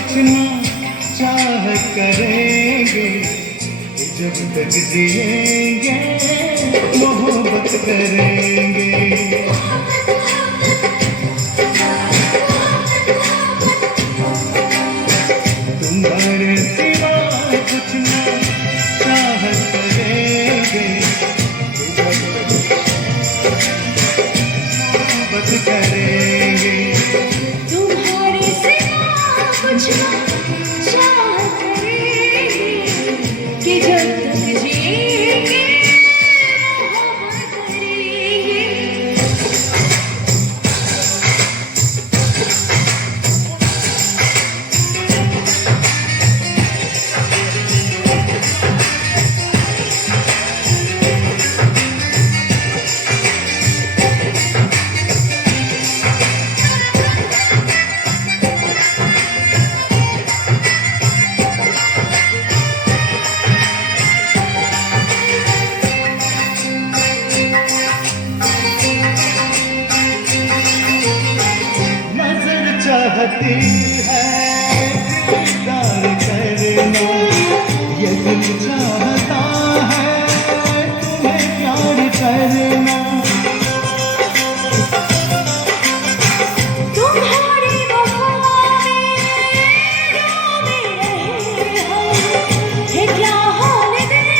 कुछ ना चाहत करेंगे, जब तक जिएंगे मोहब्बत करेंगे। तुम्हारे सिवा कुछ ना चाहत करेंगे, जब तक मोहब्बत करेंगे। तुम्हारे सिवा कुछ ना चाहत करेंगे कि जब तक जिएंगे मोहब्बत करेंगे। नजर चाहती है दीदार करना, ये दिल चाहता है तुम्हें प्यार करना। तुम्हारी वफा में डूबे रहे हम, ये क्या हाल दिल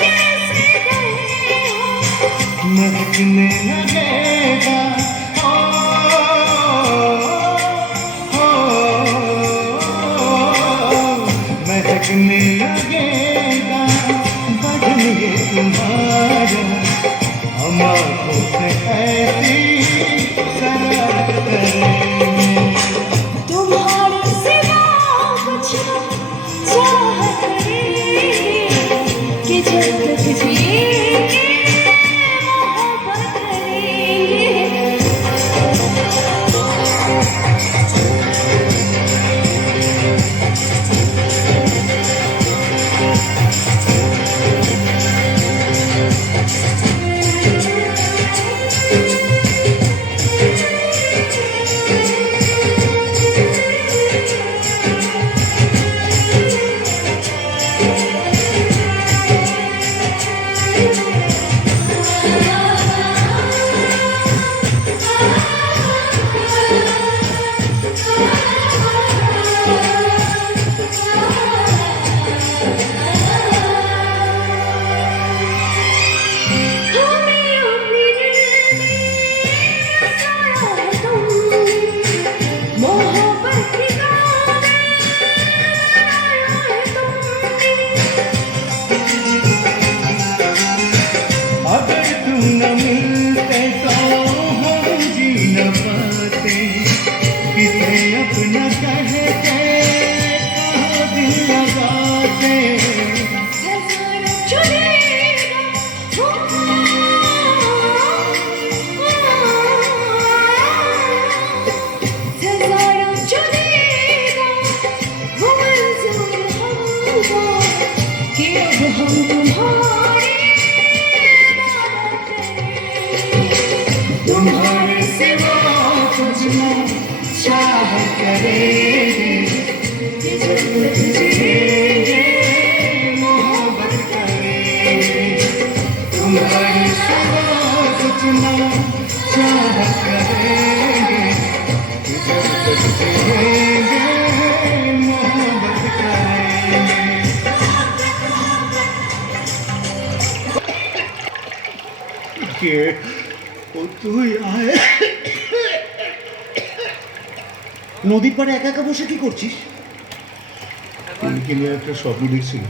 कैसे गए हम। महकने लगेगा महकने लगेगा बढ़ने तुम्हारा, हम आँखों से ऐसी शरारत करेंगे। तुम्हारे सिवा कुछ ना चाहत करेंगे कि जब तक जिएंगे मोहब्बत करेंगे। हमें अपने दिल में बसाया है तुमने, मोहब्बत की काबिल बनाया है तुमने। अगर तुम न मिलते तो हम जी न पाते, किसे अपना कहते कहाँ दिल लगाते। जज़ारा चुनेगा जज़ारा चुनेगा वो मंजूर होगा कि अब हम तुम्हारे इबादत करें। तुम्हारे सिवा कुछ न चाहत करेंगे, जब तक जिएंगे मोहब्बत करेंगे। तुम्हारे सिवा कुछ न चाहत करेंगे, जब तक जिएंगे मोहब्बत करेंगे। কে ও তুই আয়। নদীর পাড়ে একা একা বসে কি করছিস? তুমি কি নিয়ে একটা স্বপ্ন দেখছিলি?